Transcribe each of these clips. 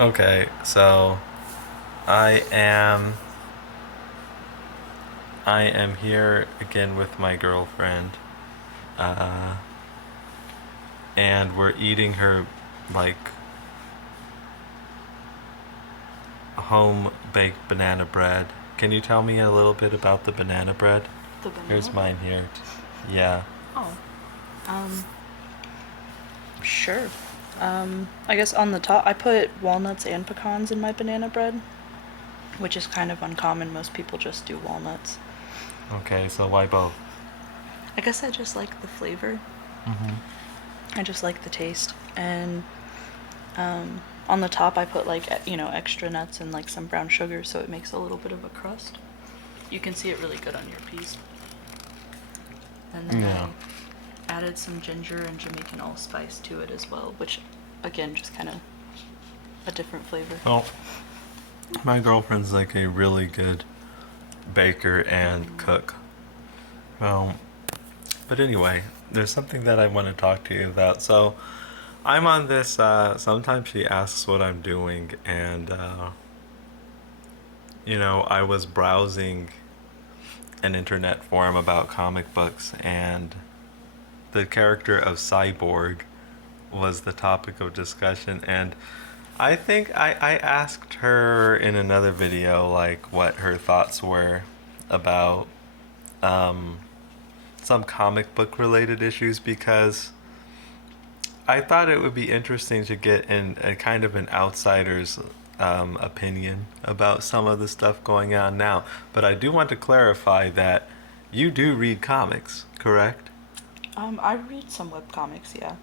Okay, so I am I am here again with my girlfriend, uh, and we're eating her like home baked banana bread. Can you tell me a little bit about the banana bread? The banana Here's bread? mine here. Yeah. Oh, um, sure. I guess on the top, I put walnuts and pecans in my banana bread, which is kind of uncommon. Most people just do walnuts. Okay, so why both? I guess I just like the flavor. Mm-hmm. I just like the taste. And on the top, I put like, extra nuts and like some brown sugar so it makes a little bit of a crust. You can see it really good on your piece. And then Yeah. I added some ginger and Jamaican allspice to it as well, which again, just kind of a different flavor. Well, my girlfriend's like a really good baker and Mm. cook. Well, but anyway, there's something that I want to talk to you about. So, I'm on this. Sometimes she asks what I'm doing, and I was browsing an internet forum about comic books, and the character of Cyborg was the topic of discussion. And I think I asked her in another video, like, what her thoughts were about um, some comic book related issues because I thought it would be interesting to get in a kind of an outsider's opinion about some of the stuff going on now. But I do want to clarify that you do read comics, correct? I read some webcomics, yeah.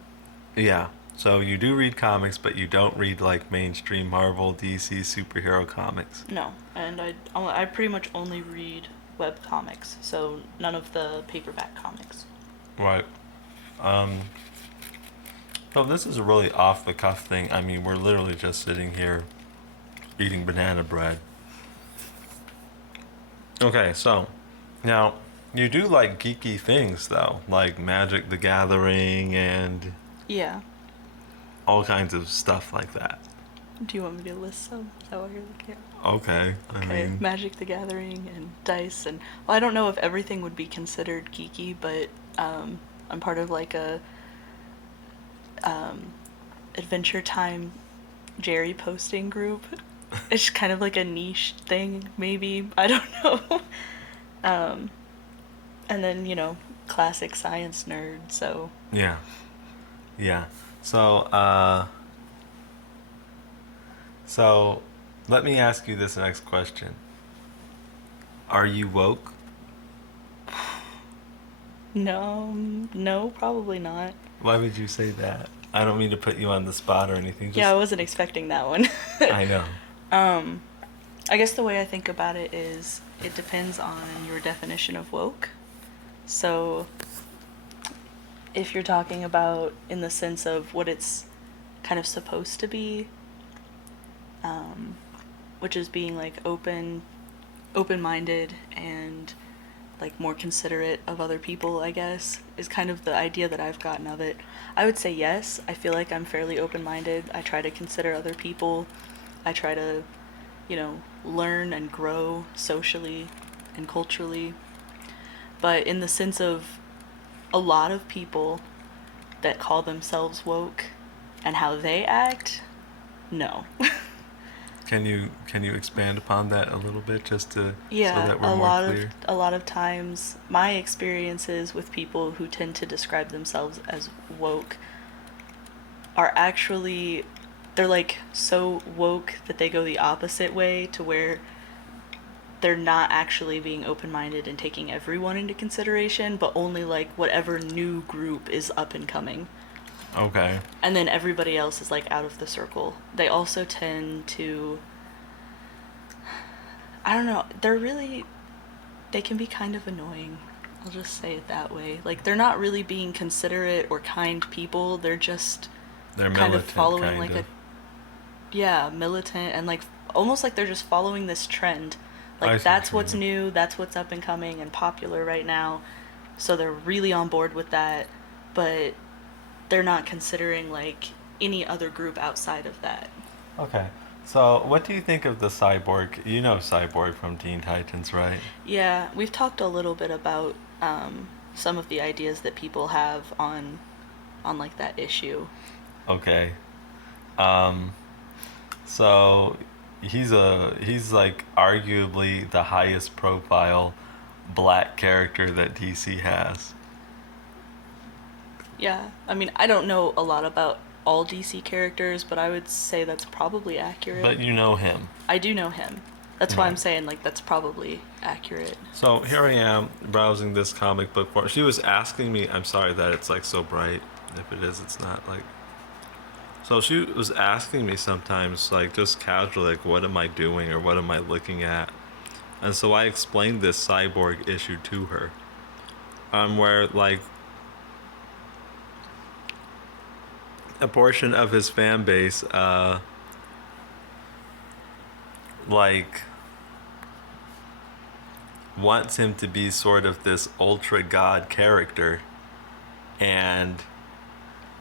Yeah. So you do read comics, but you don't read like mainstream Marvel, DC superhero comics. No, and I pretty much only read web comics, so none of the paperback comics. Right. Um, so this is a really off the cuff thing. I mean, we're literally just sitting here eating banana bread. Okay, so now you do like geeky things though, like Magic the Gathering and Yeah. all kinds of stuff like that. Do you want me to list some? Is that what you're looking at? Okay, I Okay, mean, Magic the Gathering and Dice, and well, I don't know if everything would be considered geeky, but I'm part of like a um, Adventure Time Jerry posting group. It's kind of like a niche thing, maybe. I don't know. um, and then classic science nerd. So yeah, yeah. So, so let me ask you this next question: Are you woke? no, no, probably not. Why would you say that? I don't mean to put you on the spot or anything. Yeah, I Just, wasn't expecting that one. I know. um, I guess the way I think about it is it depends on your definition of woke. So if you're talking about in the sense of what it's kind of supposed to be, um, which is being like open-minded and like more considerate of other people, I guess, is kind of the idea that I've gotten of it. I would say yes. I feel like I'm fairly open-minded. I try to consider other people. I try to, learn and grow socially and culturally. But in the sense of a lot of people that call themselves woke and how they act, no. Can you expand upon that a little bit just to so Yeah, that we're a more lot of clear? a lot of times my experiences with people who tend to describe themselves as woke are actually they're like so woke that they go the opposite way to where they're not actually being open-minded and taking everyone into consideration, but only like whatever new group is up and coming. Okay. And then everybody else is like out of the circle. They also tend to I don't know, they can be kind of annoying. I'll just say it that way. Like they're not really being considerate or kind people. They're just They're kind of militant, following kind like a of. yeah, militant and like almost like they're just following this trend. I Like see what that's you what's mean. new, that's what's up and coming and popular right now. So they're really on board with that, but they're not considering like any other group outside of that. Okay. So, what do you think of the Cyborg? You know Cyborg from Teen Titans, right? Yeah, we've talked a little bit about some of the ideas that people have on like that issue. Okay. Um, so he's like arguably the highest profile black character that DC has. Yeah, I mean, I don't know a lot about all DC characters, but I would say that's probably accurate. But you know him. I do know him. That's why I'm Right. saying like that's probably accurate. So here I am browsing this comic book for. She was asking me. I'm sorry that it's like so bright. If it is, it's not like. So she was asking me sometimes, like just casually, like what am I doing or what am I looking at, and so I explained this cyborg issue to her. Where like a portion of his fan base, like wants him to be sort of this ultra god character, and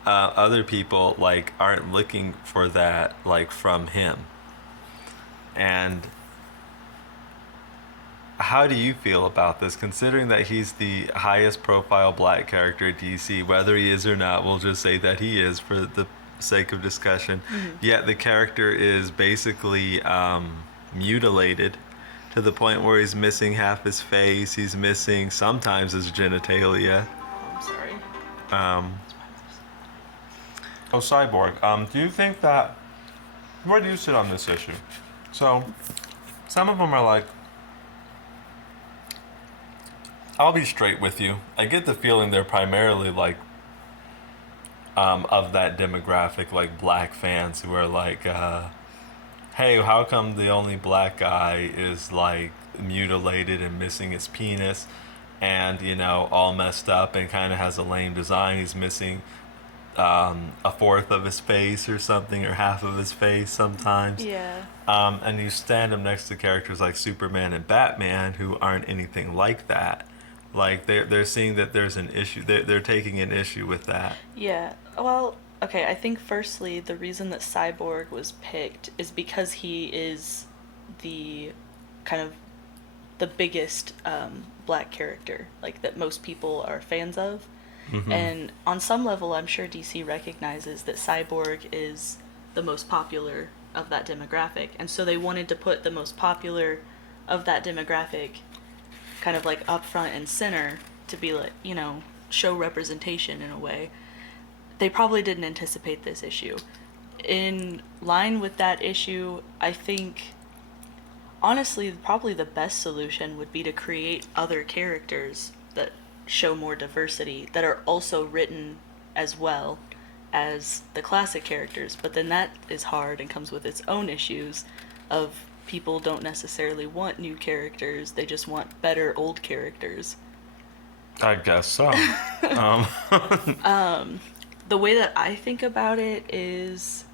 other people like aren't looking for that like from him. And how do you feel about this, considering that he's the highest profile black character at DC? Whether he is or not, we'll just say that he is for the sake of discussion. Mm-hmm. Yet the character is basically mutilated to the point where he's missing half his face. He's missing sometimes his genitalia. Oh, I'm sorry. Um, oh, Cyborg. Do you think that? Where do you sit on this issue? So, some of them are like, I'll be straight with you. I get the feeling they're primarily like of that demographic, like black fans who are like, hey, how come the only black guy is like mutilated and missing his penis and, you know, all messed up and kind of has a lame design? He's missing a fourth of his face or something, or half of his face sometimes. Yeah. And you stand him next to characters like Superman and Batman who aren't anything like that. Like they're seeing that there's an issue. They're taking an issue with that. Yeah. Well, okay, I think firstly the reason that Cyborg was picked is because he is the kind of the biggest black character, like that most people are fans of. Mm-hmm. And on some level, I'm sure DC recognizes that Cyborg is the most popular of that demographic. And so they wanted to put the most popular of that demographic kind of like up front and center to be like, you know, show representation in a way. They probably didn't anticipate this issue. In line with that issue, I think honestly, probably the best solution would be to create other characters that show more diversity, that are also written as well as the classic characters. But then that is hard and comes with its own issues of people don't necessarily want new characters, they just want better old characters. I guess so. um, The way that I think about it is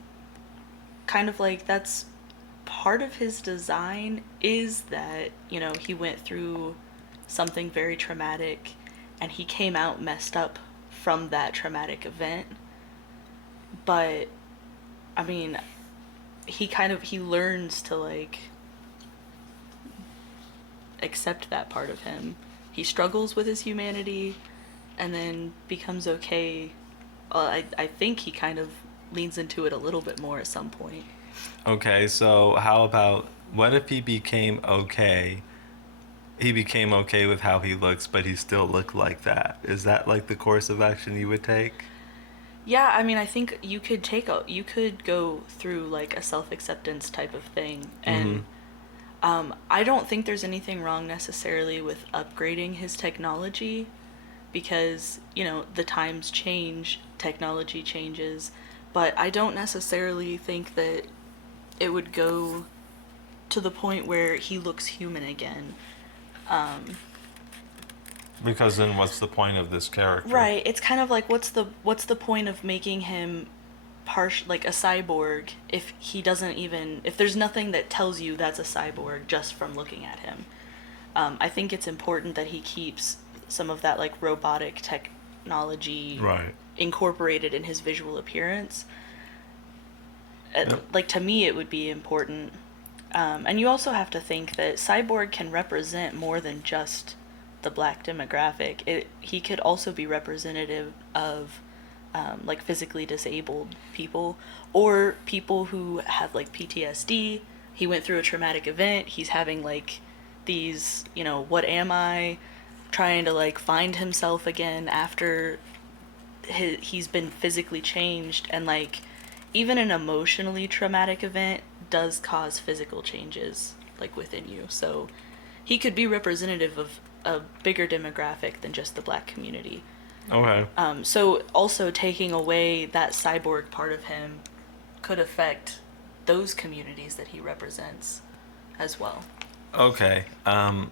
kind of like that's part of his design is that, you know, he went through something very traumatic and he came out messed up from that traumatic event. But I mean, he learns to like accept that part of him. He struggles with his humanity and then becomes okay. Well, I think he kind of leans into it a little bit more at some point. okay, so how about what if he became okay? He became okay with how he looks, but he still looked like that. Is that like the course of action you would take? Yeah, I mean, I think you could go through like a self-acceptance type of thing, Mm-hmm. and I don't think there's anything wrong necessarily with upgrading his technology because, you know, the times change, technology changes, but I don't necessarily think that it would go to the point where he looks human again. Because then what's the point of this character? Right, it's kind of like what's the point of making him like a cyborg if he doesn't even if there's nothing that tells you that's a cyborg just from looking at him. I think it's important that he keeps some of that like robotic technology Right. incorporated in his visual appearance. Yep. Like, to me, it would be important. And you also have to think that Cyborg can represent more than just the black demographic. He could also be representative of like physically disabled people or people who have like PTSD. He went through a traumatic event. He's having like these, what am I? Trying to like find himself again after he's been physically changed, and like even an emotionally traumatic event does cause physical changes like within you. So he could be representative of a bigger demographic than just the black community. Okay. So also taking away that cyborg part of him could affect those communities that he represents as well. Okay.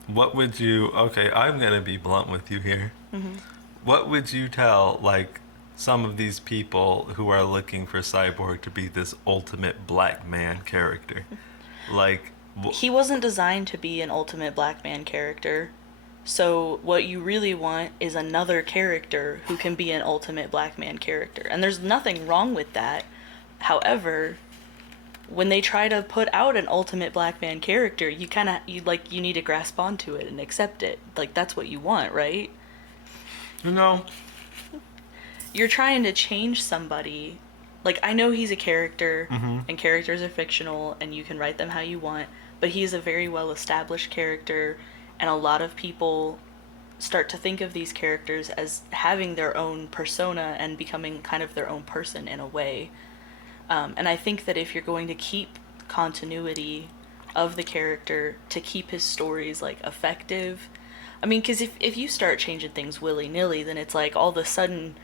What would you? Okay, I'm gonna be blunt with you here. Mm-hmm. What would you tell like some of these people who are looking for Cyborg to be this ultimate black man character? Like, He wasn't designed to be an ultimate black man character. So what you really want is another character who can be an ultimate black man character. And there's nothing wrong with that. However, when they try to put out an ultimate black man character, you need to grasp onto it and accept it. Like, that's what you want, right? you know, You're trying to change somebody. Like, I know he's a character, mm-hmm. and characters are fictional, and you can write them how you want, but he's a very well established character, and a lot of people start to think of these characters as having their own persona and becoming kind of their own person in a way. And I think that if you're going to keep continuity of the character to keep his stories like effective, I mean, because if you start changing things willy nilly, then it's like all of a sudden,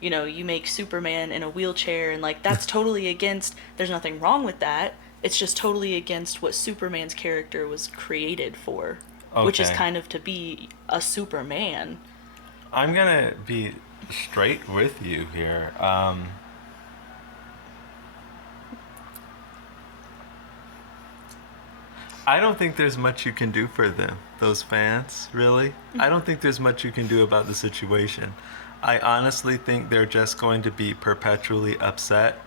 you make Superman in a wheelchair, and like that's totally against. There's nothing wrong with that. It's just totally against what Superman's character was created for, which is Okay. kind of to be a Superman. I'm gonna be straight with you here. I don't think there's much you can do for them, those fans, really. I don't think there's much you can do about the situation. I honestly think they're just going to be perpetually upset,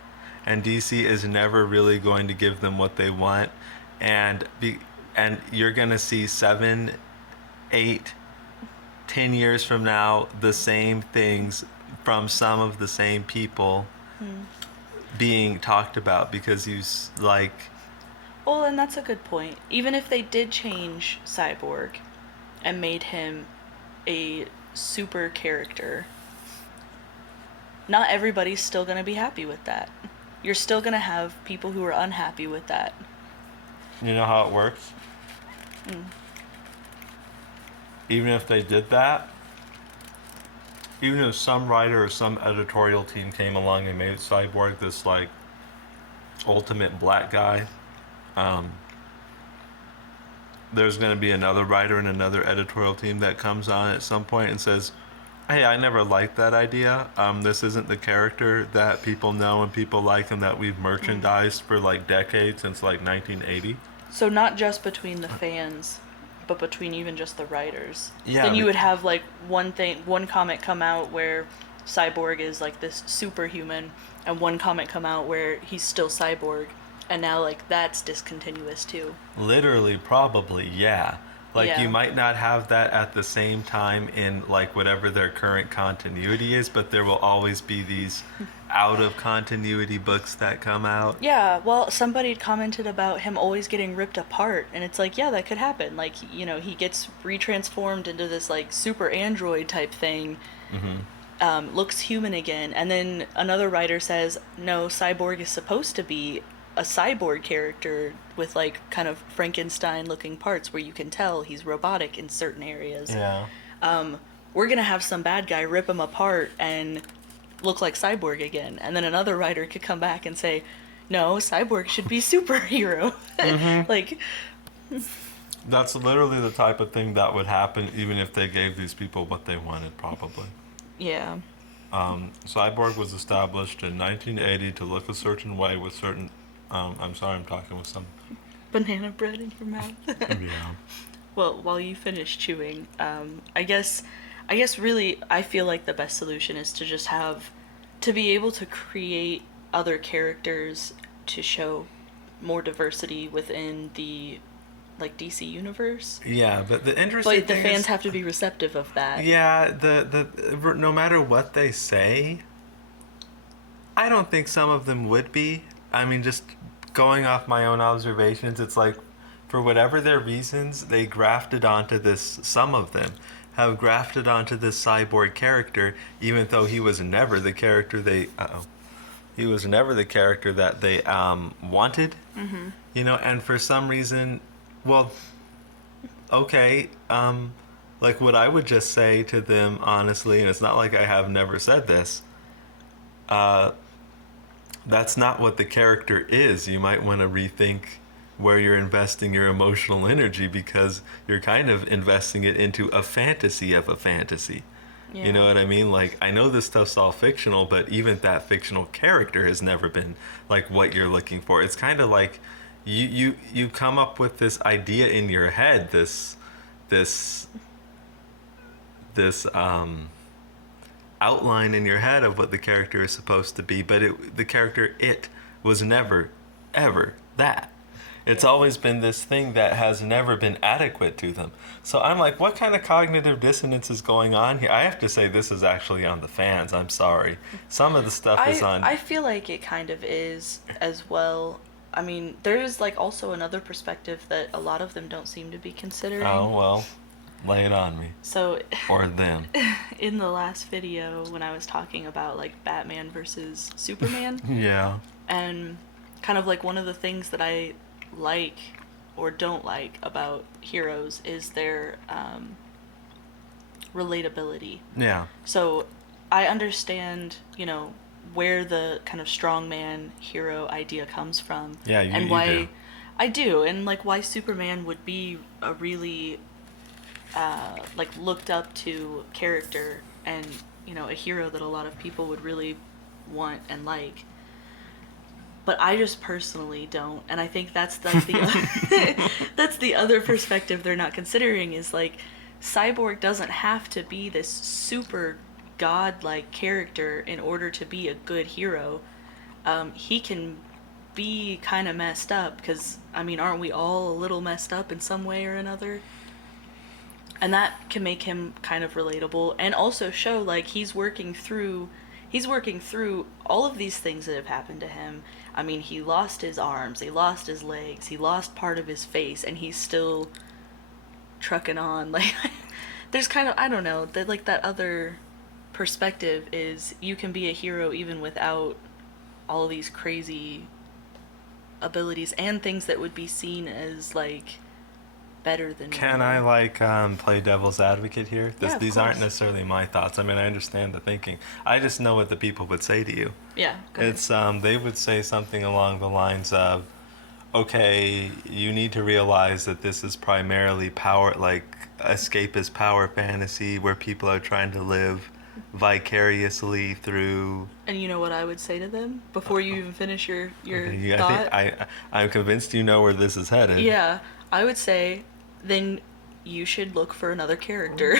and DC is never really going to give them what they want. And you're going to see 7, 8, 10 years from now the same things from some of the same people being talked about because like. Well, and that's a good point. Even if they did change Cyborg and made him a super character, not everybody's still going to be happy with that. You're still going to have people who are unhappy with that. You know how it works? Even if they did that, even if some writer or some editorial team came along and made Cyborg this like ultimate black guy, there's going to be another writer and another editorial team that comes on at some point and says, hey, I never liked that idea. This isn't the character that people know and people like and that we've merchandised for like decades, since like 1980. So not just between the fans, but between even just the writers. Yeah, Then you but- would have like one comic come out where Cyborg is like this superhuman, and one comic come out where he's still Cyborg, and now like that's discontinuous too. Literally, probably, yeah. Like, Yeah. you might not have that at the same time in, like, whatever their current continuity is, but there will always be these out of continuity books that come out. Yeah, well, somebody had commented about him always getting ripped apart, and it's like, yeah, that could happen. Like, he gets retransformed into this, like, super android type thing, looks human again, and then another writer says, no, Cyborg is supposed to be a cyborg character with, like, kind of Frankenstein-looking parts where you can tell he's robotic in certain areas. Yeah. We're gonna have some bad guy rip him apart and look like Cyborg again, and then another writer could come back and say, no, Cyborg should be superhero. Like, That's literally the type of thing that would happen even if they gave these people what they wanted, probably. yeah. Cyborg was established in 1980 to look a certain way with certain... I'm sorry, I'm talking with some... Banana bread in your mouth. Yeah. Well, while you finish chewing, I guess really I feel like the best solution is to just to be able to create other characters to show more diversity within the like DC universe. Yeah, but the interesting But the thing fans is, have to be receptive of that. yeah, the no matter what they say, I don't think some of them would be. I mean, just going off my own observations, it's like for whatever their reasons, they grafted onto this. Some of them have grafted onto this cyborg character, even though he was never the character they. He was never the character that they wanted. Mm-hmm. You know, and for some reason, well, okay, like what I would just say to them honestly, and it's not like I have never said this. Uh, that's not what the character is. You might want to rethink where you're investing your emotional energy because you're kind of investing it into a fantasy of a fantasy. Yeah. You know what I mean? Like, I know this stuff's all fictional, but even that fictional character has never been like what you're looking for. It's kind of like you come up with this idea in your head, this this outline in your head of what the character is supposed to be, but the character it was never ever that. It's always been this thing that has never been adequate to them. So I'm like, what kind of cognitive dissonance is going on here? I have to say this is actually on the fans. I'm sorry. Some of the stuff is on. I feel like it kind of is as well. I mean, there's like also another perspective that a lot of them don't seem to be considering. Oh, well, lay it on me. So, Or them. in the last video when I was talking about like Batman versus Superman, Yeah. and kind of like one of the things that I like or don't like about heroes is their relatability. Yeah. So I understand, where the kind of strongman hero idea comes from. Yeah, and you why do. I do, and like why Superman would be a really like looked up to character, and a hero that a lot of people would really want and like. But I just personally don't, and I think that's like the that's the other perspective they're not considering is like Cyborg doesn't have to be this super godlike character in order to be a good hero. He can be kind of messed up because I mean, aren't we all a little messed up in some way or another? And that can make him kind of relatable and also show like he's working through all of these things that have happened to him. I mean, he lost his arms, he lost his legs, he lost part of his face, and he's still trucking on. Like, there's kind of, I don't know, that like that other perspective is you can be a hero even without all of these crazy abilities and things that would be seen as like better than Can normal. I play devil's advocate here? Yeah, of These aren't course. necessarily my thoughts. I mean, I understand the thinking. I just know what the people would say to you. Yeah, go ahead. It's they would say something along the lines of, "Okay, you need to realize that this is primarily power, like escapist power fantasy, where people are trying to live vicariously through." And you know what I would say to them before you even finish your Okay, I thought? think I'm convinced you know where this is headed. Yeah, I would say then you should look for another character.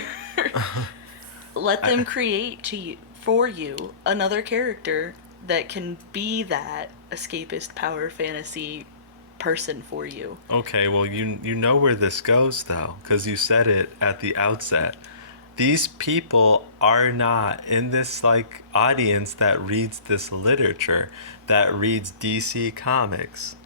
Let them create for you another character that can be that escapist power fantasy person for you. Okay, well, you know where this goes, though, because you said it at the outset. These people are not in this, like, audience that reads this literature, that reads DC Comics.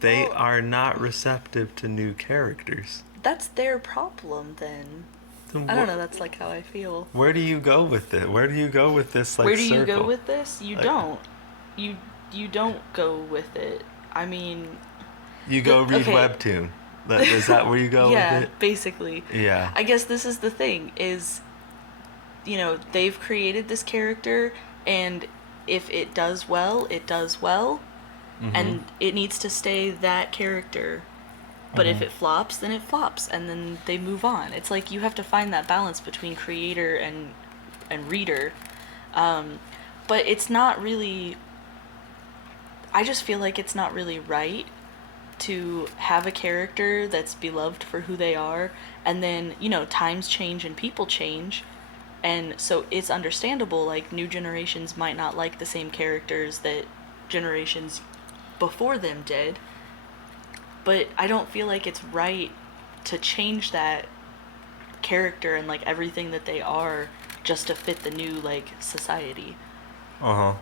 They Well, are not receptive to new characters. that's their problem then. Then I don't know, that's like how I feel. Where do you go with it? Where do you go with this, like, Where do you go circle? with this? You Like, don't. You don't go with it. I mean, you go read okay. Webtoon. Is that where you go Yeah, with it? basically. Yeah. I guess this is the thing is they've created this character, and if it does well, it does well, and it needs to stay that character. But if it flops, then it flops, and then they move on. It's like you have to find that balance between creator and reader. But it's not really. I just feel like it's not really right to have a character that's beloved for who they are, and then times change and people change, and so it's understandable like new generations might not like the same characters that generations before them did, but I don't feel like it's right to change that character and like everything that they are just to fit the new like society. Uh huh.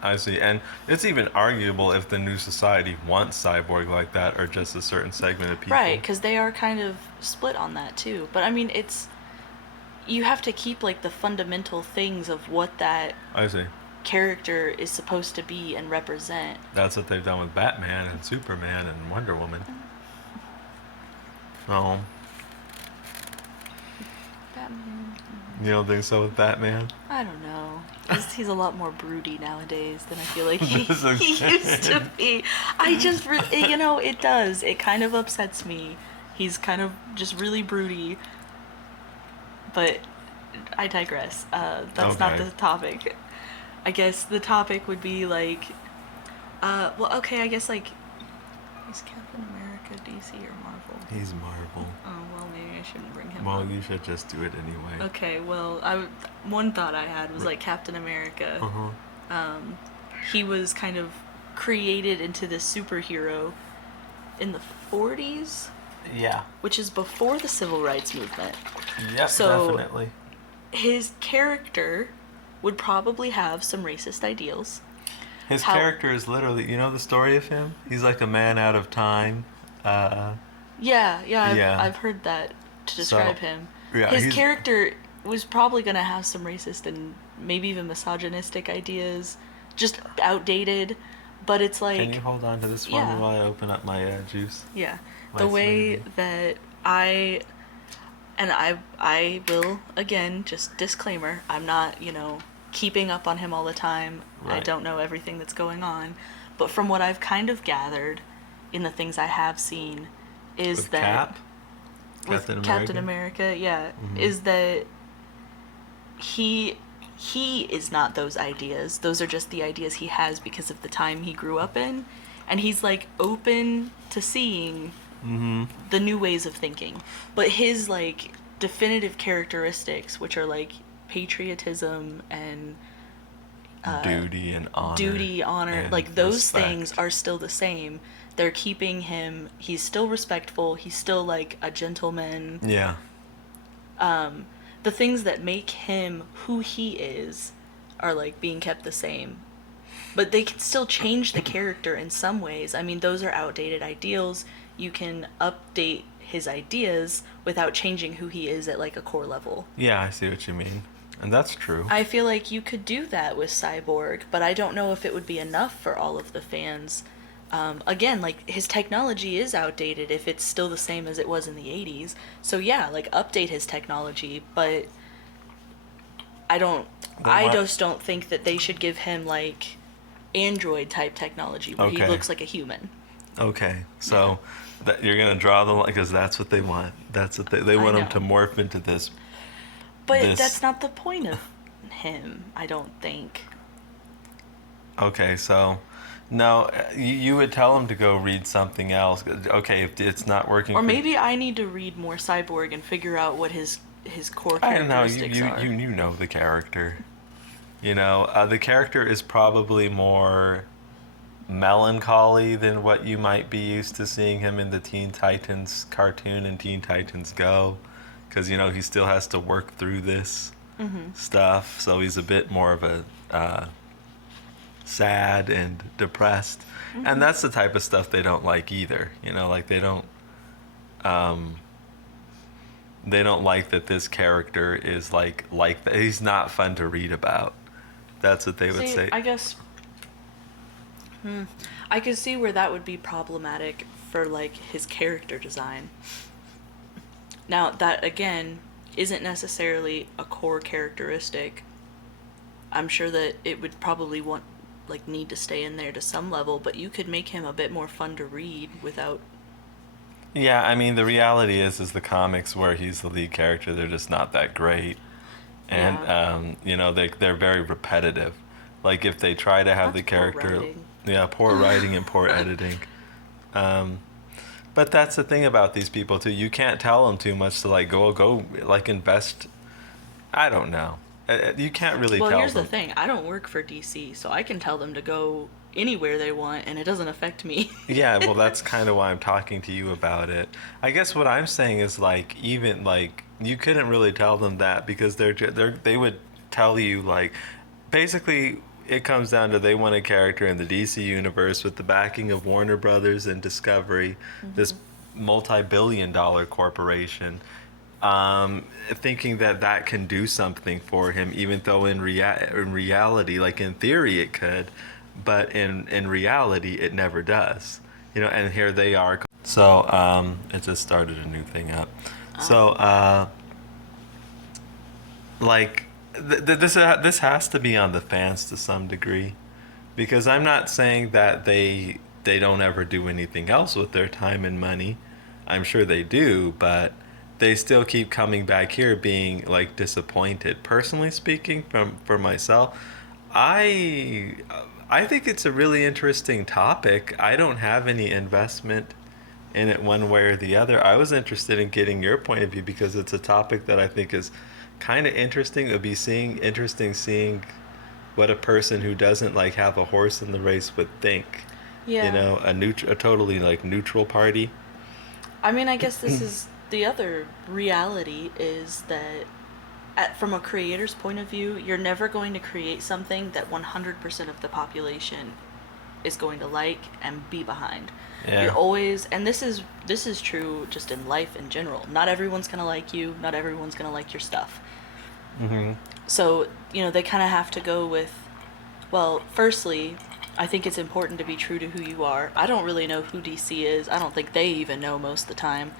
I see. And it's even arguable if the new society wants Cyborg like that or just a certain segment of people. Right, because they are kind of split on that too. But I mean, it's you have to keep like the fundamental things of what that I see. character is supposed to be and represent. That's what they've done with Batman and Superman and Wonder Woman. Oh, Batman. you don't think so with Batman? I don't know. He's a lot more broody nowadays than I feel like he, This is he used to be. You know, it does. It kind of upsets me. He's kind of just really broody. But I digress. That's not Okay. the topic. I guess the topic would be like, well, okay, I guess like, is Captain America DC or Marvel? He's Marvel. Oh, well, maybe I shouldn't bring him Well, up. you should just do it anyway. Okay, well, one thought I had was like Captain America. Uh-huh. He was kind of created into this superhero in the 40s, Yeah. which is before the civil rights movement. Yep, So- definitely. His character would probably have some racist ideals. His how- character is literally, you know the story of him? He's like a man out of time. Yeah, Yeah. I've heard that to describe So, him. yeah, His he's- character was probably going to have some racist and maybe even misogynistic ideas, just outdated, but it's like... Can you hold on to this for Yeah. me while I open up my juice? Yeah, My the way smoothie. that I will, again, just disclaimer, I'm not, keeping up on him all the time. I Right. don't know everything that's going on. But from what I've kind of gathered in the things I have seen is With that Cap? with Captain America, yeah, Mhm. is that he is not those ideas. Those are just the ideas he has because of the time he grew up in, and he's like open to seeing Mm-hmm. the new ways of thinking. But his like definitive characteristics, which are like patriotism and Duty and honor. honor, and like those respect. things are still the same. They're keeping him, he's still respectful, he's still like a gentleman. Yeah. The things that make him who he is are like being kept the same. But they can still change the character in some ways. I mean, those are outdated ideals. You can update his ideas without changing who he is at like a core level. Yeah, I see what you mean. And that's true. I feel like you could do that with Cyborg, but I don't know if it would be enough for all of the fans. Again, like his technology is outdated if it's still the same as it was in the 80s. So yeah, like update his technology, but I just don't think that they should give him like Android type technology where he Okay. looks like a human. Okay, so that you're gonna draw the line because that's what they want. That's what they I want him know. to morph into this. But This- that's not the point of him, I don't think. Okay, so no, you would tell him to go read something else. Okay, if it's not working. Or for- maybe I need to read more Cyborg and figure out what his core I don't know. characteristics are. You know the character. You know, the character is probably more melancholy than what you might be used to seeing him in the Teen Titans cartoon and Teen Titans Go, because he still has to work through this stuff. So he's a bit more of a sad and depressed, and that's the type of stuff they don't like either. Like they don't like that this character is like that. He's not fun to read about. That's what they would See, say. I guess I could see where that would be problematic for like his character design. Now that again isn't necessarily a core characteristic. I'm sure that it would probably need to stay in there to some level, but you could make him a bit more fun to read without. Yeah, I mean the reality is the comics where he's the lead character, they're just not that great, and they're very repetitive. Like if they try to have That's the poor character, writing. yeah, poor writing and poor editing. But that's the thing about these people too. You can't tell them too much to like go like invest. I don't know. You can't really Well, tell here's them. the thing. I don't work for DC, so I can tell them to go anywhere they want, and it doesn't affect me. Yeah, well, that's kind of why I'm talking to you about it. I guess what I'm saying is like even like you couldn't really tell them that because they would tell you like basically it comes down to they want a character in the DC universe with the backing of Warner Brothers and Discovery, this Hmm. multi-billion-dollar corporation, thinking that that can do something for him, even though in reality, like in theory, it could, but in reality, it never does. You know, and here they are. So it just started a new thing up. So Oh. like this has to be on the fans to some degree, because I'm not saying that they don't ever do anything else with their time and money. I'm sure they do, but they still keep coming back here being like disappointed. Personally speaking, from for myself, I I think it's a really interesting topic. I don't have any investment in it one way or the other. I was interested in getting your point of view because it's a topic that I think is kind of interesting. It would be interesting seeing what a person who doesn't like have a horse in the race would think. You Yeah. know, a totally like neutral party. I mean, I guess this is the other reality is that from a creator's point of view, you're never going to create something that 100% of the population is going to like and be behind. You're Yeah. always, and this is true just in life in general. Not everyone's going to like you, not everyone's going to like your stuff. Mhm. So, they kind of have to go with, well, firstly, I think it's important to be true to who you are. I don't really know who DC is. I don't think they even know most of the time.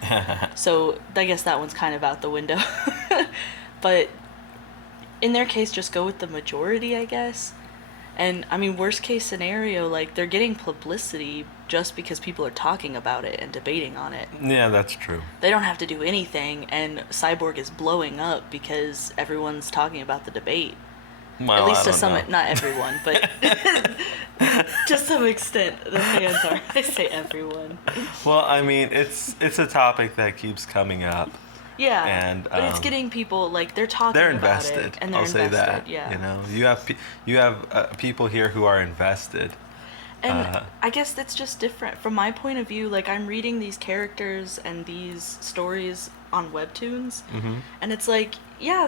So, I guess that one's kind of out the window. But in their case, just go with the majority, I guess. And I mean, worst case scenario, like they're getting publicity just because people are talking about it and debating on it. Yeah, that's true. They don't have to do anything, and Cyborg is blowing up because everyone's talking about the debate. At Well, I least to don't some, know. not everyone, but to some extent, the fans are. I say everyone. Well, I mean, it's a topic that keeps coming up, Yeah, and but it's getting people like they're they're talking about it invested. and they're I'll say invested. that. You Yeah. know, you have people here who are invested. And Uh, I guess that's just different. From my point of view, like I'm reading these characters and these stories on webtoons, mhm. and it's like, yeah,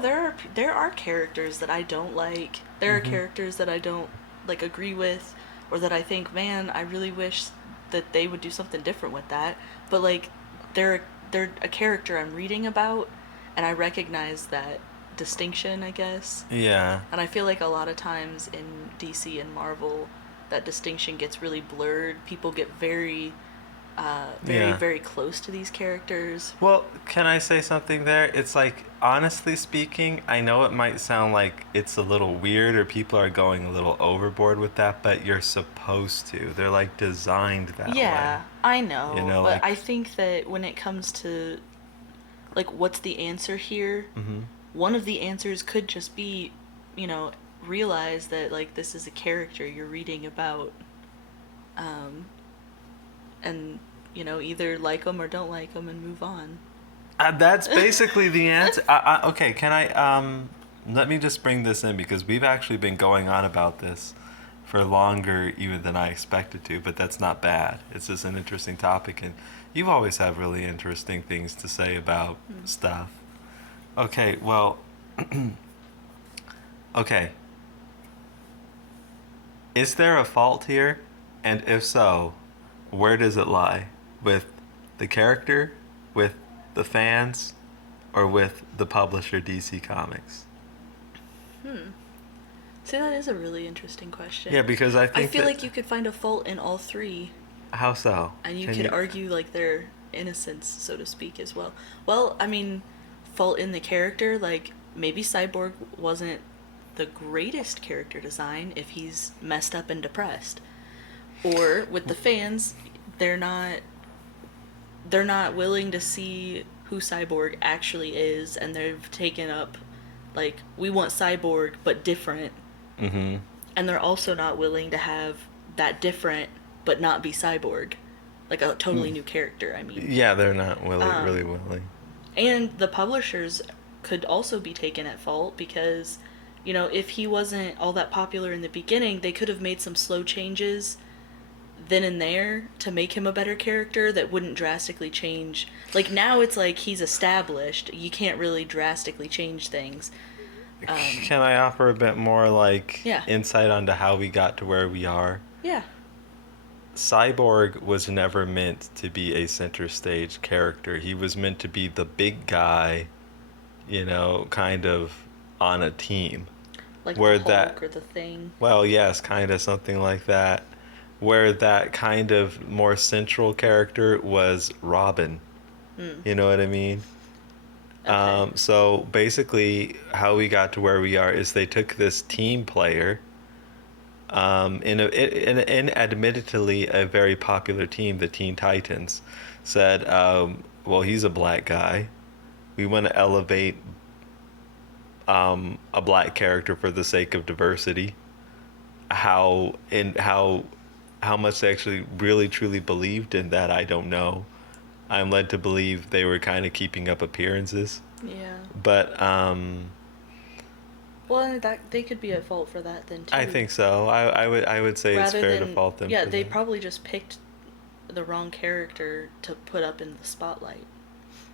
there are characters that I don't like. There are Mhm. characters that I don't like agree with, or that I think, man, I really wish that they would do something different with that. But like, they're they're a character I'm reading about, and I recognize that distinction, I guess. Yeah. And I feel like a lot of times in DC and Marvel, that distinction gets really blurred. People get very, Yeah. very close to these characters. Well, can I say something there? It's like, honestly speaking, I know it might sound like it's a little weird or people are going a little overboard with that, but you're supposed to. They're like designed that way. Yeah, I You know, know, but like, I think that when it comes to like what's the answer here, hmm one of the answers could just be, you know, realize that like this is a character you're reading about, um, and either like them or don't like them and move on. that's basically the answer. Okay, can I, let me just bring this in because we've actually been going on about this for longer even than I expected to, but that's not bad. It's just an interesting topic, and you've always have really interesting things to say about Hmm. stuff. Okay, well, okay. Is there a fault here? And if so, where does it lie? With the character, with the fans, or with the publisher DC Comics? Hmm. See, that is a really interesting question. Yeah, because I I think feel that. like you could find a fault in all three, How so? and you Can could you. argue like their innocence, so to speak, as well. Well, I mean, fault in the character, like maybe Cyborg wasn't the greatest character design if he's messed up and depressed. Or with the fans, they're not they're not willing to see who Cyborg actually is, and they've taken up like we want Cyborg but different, Mm hmm. and they're also not willing to have that different but not be Cyborg, like a totally new character. I mean, Yeah, they're not um, really willing. and the publishers could also be taken at fault because You know, if he wasn't all that popular in the beginning, they could have made some slow changes then and there to make him a better character that wouldn't drastically change. Like now it's like he's established. You can't really drastically change things. Can I offer a bit more like Yeah. insight onto how we got to where we are? Yeah. Cyborg was never meant to be a center stage character. He was meant to be the big guy, kind of on a team. Like the Where Hulk that, or the Thing. well, yes, kind of something like that. Where that kind of more central character was Robin. Hmm. You know what I mean? Okay. So basically, how we got to where we are is they took this team player, in admittedly a very popular team, the Teen Titans, said, well, he's a black guy. We want to elevate a black character for the sake of diversity. How much they actually really truly believed in that, I don't know. I'm led to believe they were kind of keeping up appearances. Yeah. But Well, that they could be at fault for that then too. I think so. I would say it's Rather fair to than fault them yeah, for they that. probably just picked the wrong character to put up in the spotlight.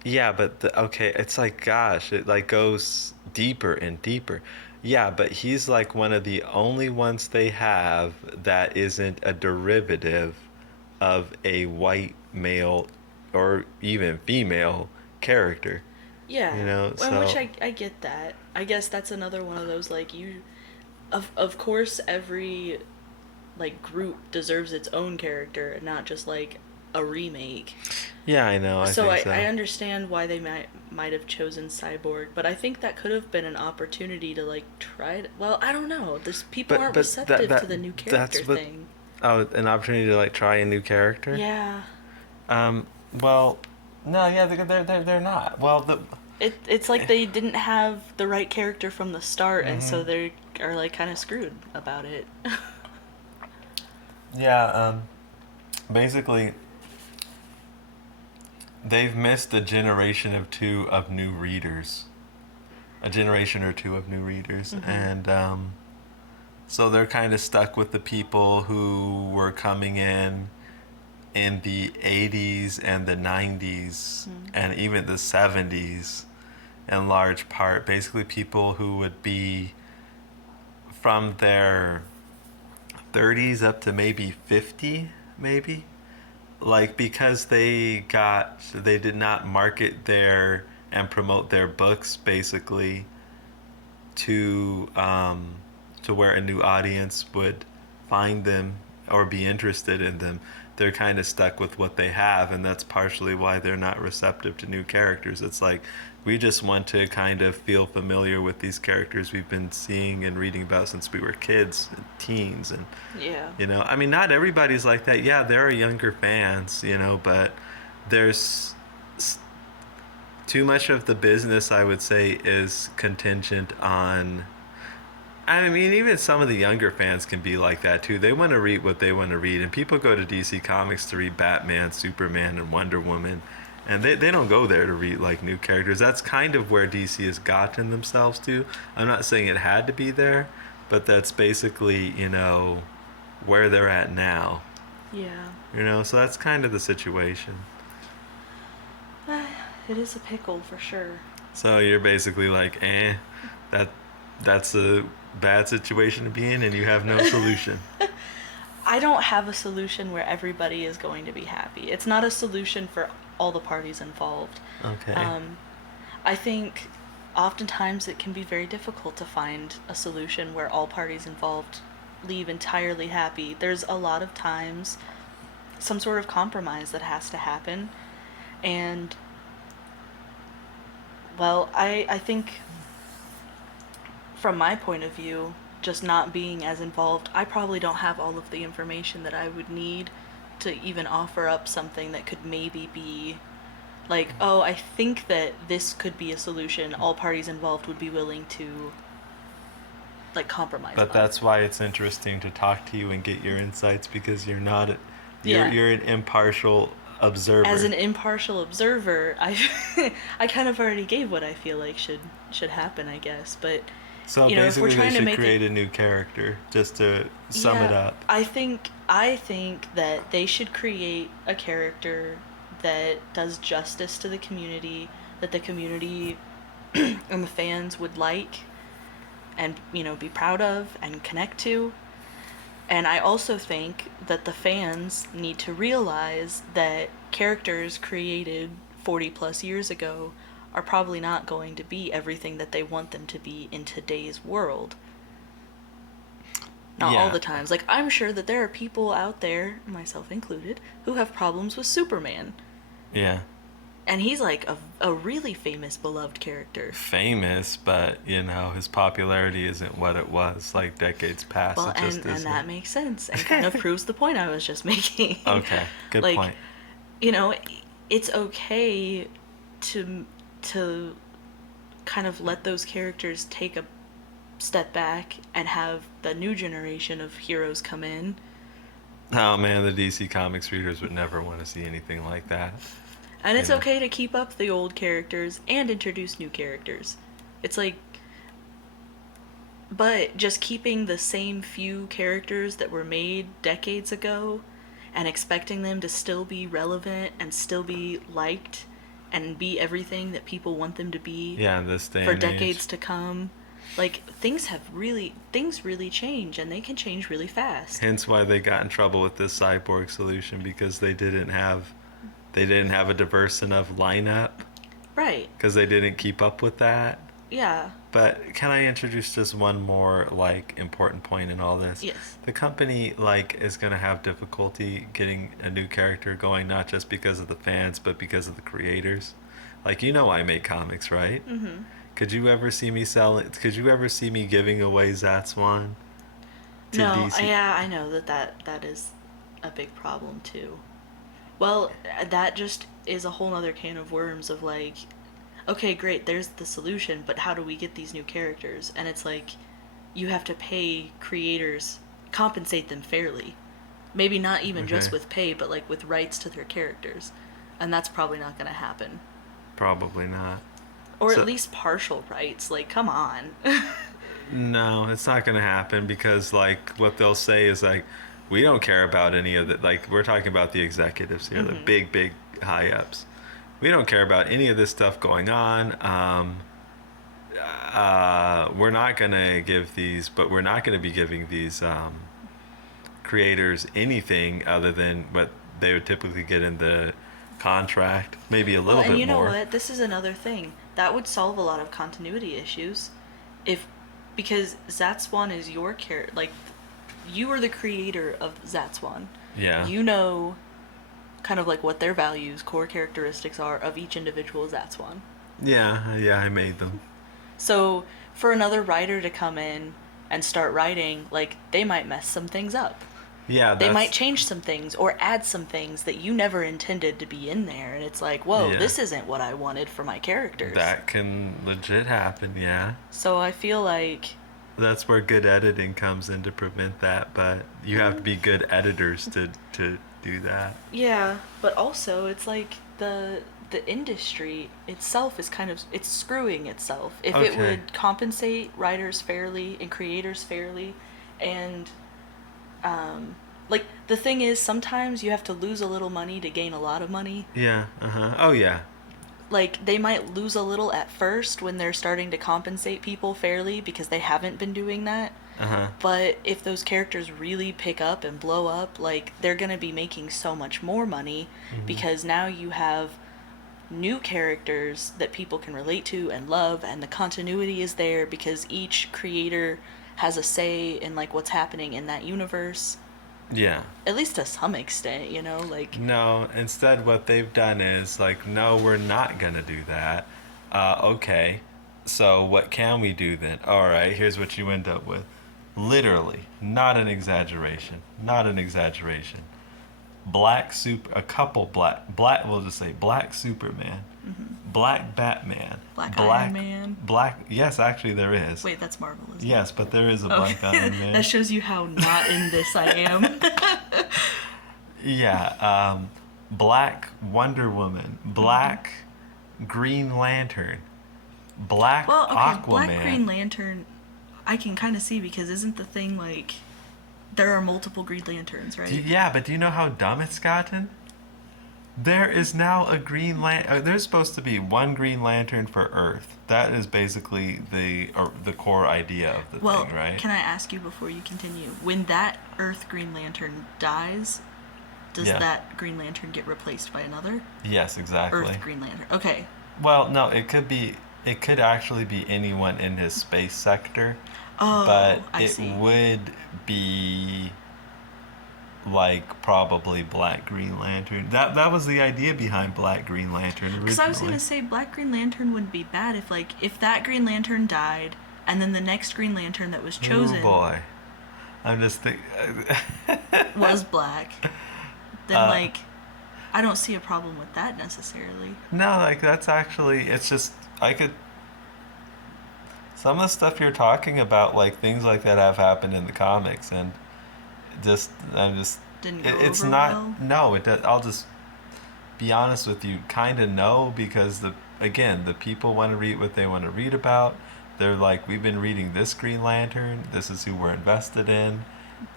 Yeah, but okay, it's like gosh, it like goes deeper and deeper. Yeah, but he's like one of the only ones they have that isn't a derivative of a white male or even female character. Yeah, and which So I get that. I guess that's another one of those like you, of course every like group deserves its own character and not just like a remake. yeah, I know, I So think I so. understand why they might have chosen Cyborg, but I think that could have been an opportunity to like try it. Well, I don't know. This people aren't But that receptive to that the new character that's what thing. oh, an opportunity to like try a new character. Yeah. Well, no, yeah, they're not. Well, It's like they didn't have the right character from the start, and hmm so they are like kind of screwed about it. yeah, basically they've missed a generation of two of new readers, a generation or two of new readers, Hmm. and so they're kind of stuck with the people who were coming in the 80s and the 90s Mm. and even the 70s in large part, basically people who would be from their 30s up to maybe 50, maybe, like because they did not market their and promote their books basically to to where a new audience would find them or be interested in them. They're kind of stuck with what they have, and that's partially why they're not receptive to new characters. It's like we just want to kind of feel familiar with these characters we've been seeing and reading about since we were kids and teens. And Yeah. I mean, not everybody's like that. Yeah, there are younger fans, but there's too much of the business, I would say, is contingent on. I mean, even some of the younger fans can be like that too. They want to read what they want to read, and people go to DC Comics to read Batman, Superman, and Wonder Woman, and they don't go there to read like new characters. That's kind of where DC has gotten themselves to. I'm not saying it had to be there, but that's basically where they're at now. Yeah. So that's kind of the situation. It is a pickle for sure. So you're basically like, that that's a bad situation to be in, and you have no solution. I don't have a solution where everybody is going to be happy. It's not a solution for all the parties involved. Okay. Um, I think oftentimes it can be very difficult to find a solution where all parties involved leave entirely happy. There's a lot of times some sort of compromise that has to happen. And, well, I think from my point of view, just not being as involved, I probably don't have all of the information that I would need to even offer up something that could maybe be like, oh, I think that this could be a solution. All parties involved would be willing to like compromise But on. that's why it's interesting to talk to you and get your insights, because Yeah. you're an impartial As observer. an impartial observer, I I kind of already gave what I feel like should happen, I guess. But So If we're basically, they trying to should make create it, a new character, just to sum it yeah, up. I think that they should create a character that does justice to the community, that the community and the fans would like and be proud of and connect to. And I also think that the fans need to realize that characters created 40 plus years ago are probably not going to be everything that they want them to be in today's world. Not all Yeah, the times. Like, I'm sure that there are people out there, myself included, who have problems with Superman. yeah. And he's like a really famous, beloved character. Famous, but his popularity isn't what it was like decades past. Well, It and, just and that isn't. makes sense and kind of proves the point I was just making. Okay, good Like, point. you know, it's okay to to kind of let those characters take a step back and have the new generation of heroes come in. Oh man, the DC Comics readers would never want to see anything like that. And You it's know. okay to keep up the old characters and introduce new characters. It's like, but just keeping the same few characters that were made decades ago and expecting them to still be relevant and still be liked and be everything that people want them to be Yeah, in this day for and age. decades to come. Like, things really change, and they can change really fast. Hence why they got in trouble with this cyborg solution, because they didn't have a diverse enough lineup, Right. because they didn't keep up with that. Yeah. But can I introduce just one more important point in all this? Yes. The company is going to have difficulty getting a new character going, not just because of the fans, but because of the creators. I make comics, right? Mm-hmm. Could you ever see me selling? Could you ever see me giving away Zatswan to No, DC? yeah, I know that is a big problem too. Well, that just is a whole other can of worms of like, okay, great, there's the solution, but how do we get these new characters? And it's like, you have to pay creators, compensate them fairly. Maybe not even Okay, just with pay, but like with rights to their characters. And that's probably not going to happen. probably not. Or at So least partial rights. Like, come on. no, it's not going to happen, because what they'll say is we don't care about any of that. We're talking about the executives here, the Mm-hmm. big high ups. We don't care about any of this stuff going on. We're not gonna give these, but we're not gonna be giving these creators anything other than what they would typically get in the contract, maybe a Well, little and bit you know more. what? This is another thing. That would solve a lot of continuity issues. If, because Zatswan is your character, like, you are the creator of Zatswan. Yeah, You know kind of like what their values, core characteristics are of each individual Zatswan. yeah, I made them. So for another writer to come in and start writing, like, they might mess some things up. Yeah, They might that's change some things or add some things that you never intended to be in there, and it's like, whoa, yeah, this isn't what I wanted for my characters. that can legit happen. Yeah, So I feel like, that's where good editing comes in to prevent that. But you have to be good editors to do that. yeah, but also it's like the industry itself is kind of, it's screwing itself. If it Okay. would compensate writers fairly and creators fairly, and like, the thing is, sometimes you have to lose a little money to gain a lot of money. Yeah. Oh yeah. Like, they might lose a little at first when they're starting to compensate people fairly because they haven't been doing that. Uh huh. But if those characters really pick up and blow up, like, they're going to be making so much more money Hmm. because now you have new characters that people can relate to and love, and the continuity is there because each creator has a say in like what's happening in that universe, Yeah. at least to some extent, like, No, instead what they've done is no, we're not gonna do that. Okay, so what can we do then? All right, here's what you end up with. Literally, not an exaggeration. Not an exaggeration. A couple we'll just say black Superman, black Batman, Black Iron Man. yes, actually there is. Wait, that's Marvel, isn't it? Yes, but there is a Oh, black Iron Man. that shows you how not in this I am. Yeah, Black Wonder Woman, Black Green Lantern, Black Well, okay, Aquaman. Black Green Lantern I can kind of see, because isn't the thing like there are multiple Green Lanterns, right? Yeah, but do you know how dumb it's gotten? There is now a Green Lantern. There's supposed to be one Green Lantern for Earth. That is basically the core idea of the Well, thing, right? can I ask you before you continue? When that Earth Green Lantern dies, does Yeah. that Green Lantern get replaced by another Yes, exactly. Earth Green Lantern? Okay. Well, no, it could be. It could actually be anyone in his space sector, but Oh, I it see. would be like probably Black Green Lantern. That was the idea behind Black Green Lantern Because I was originally. gonna say Black Green Lantern wouldn't be bad if like if that Green Lantern died and then the next Green Lantern that was Oh chosen boy, I'm just think. was black, then uh, like I don't see a problem with that necessarily. no, like that's actually. It's just I could. Some of the stuff you're talking about, like things like that, have happened in the comics, and just I'm just. Didn't go It's over not. well. No, it does. I'll just be honest with you, kind of no, because the people want to read what they want to read about. They're like, we've been reading this Green Lantern. This is who we're invested in.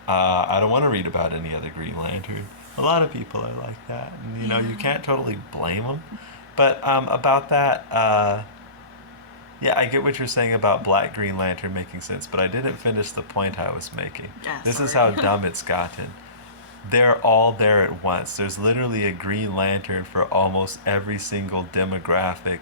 I don't want to read about any other Green Lantern. A lot of people are like that, and you Yeah. can't totally blame them. But about that, yeah, I get what you're saying about Black Green Lantern making sense, but I didn't finish the point I was making. Yeah, This is how sorry. dumb it's gotten. They're all there at once. There's literally a Green Lantern for almost every single demographic.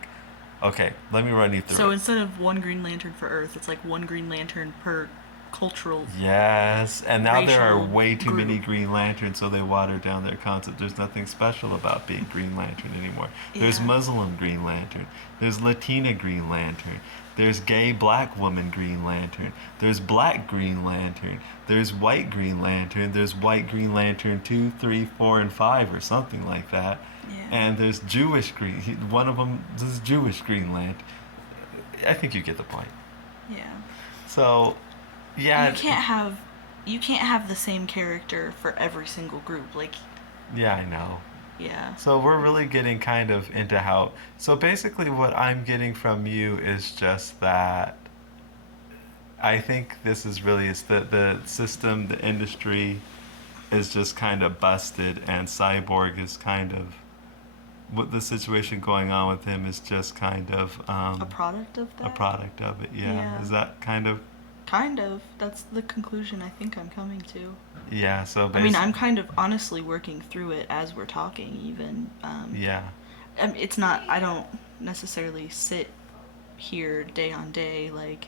Okay, let me run you through So it. instead of one Green Lantern for Earth, it's like one Green Lantern per cultural Yes, and now there are racial way too many group. Green Lanterns, so they water down their concept. There's nothing special about being Green Lantern anymore. There's Yeah. Muslim Green Lantern, there's Latina Green Lantern, there's gay black woman Green Lantern, there's black Green Lantern, there's white Green Lantern, there's white Green Lantern 2, 3, 4, and 5, or something like that. Yeah. And there's Jewish Green, one of them is Jewish Green Lantern. I think you get the point. Yeah. So, You yeah, can't have you can't have the same character for every single group. Like, yeah, I know. yeah. So we're really getting kind of into how. So basically, what I'm getting from you is just that I think this is really it's the system, the industry is just kind of busted, and Cyborg is kind of what the situation going on with him is just kind of A product of a that? product of it. Yeah, Yeah. is that kind of Kind of. That's the conclusion I think I'm coming to. yeah? So I mean, basically, I'm kind of honestly working through it as we're talking, even. yeah, It's not, I don't necessarily sit here day on day, like,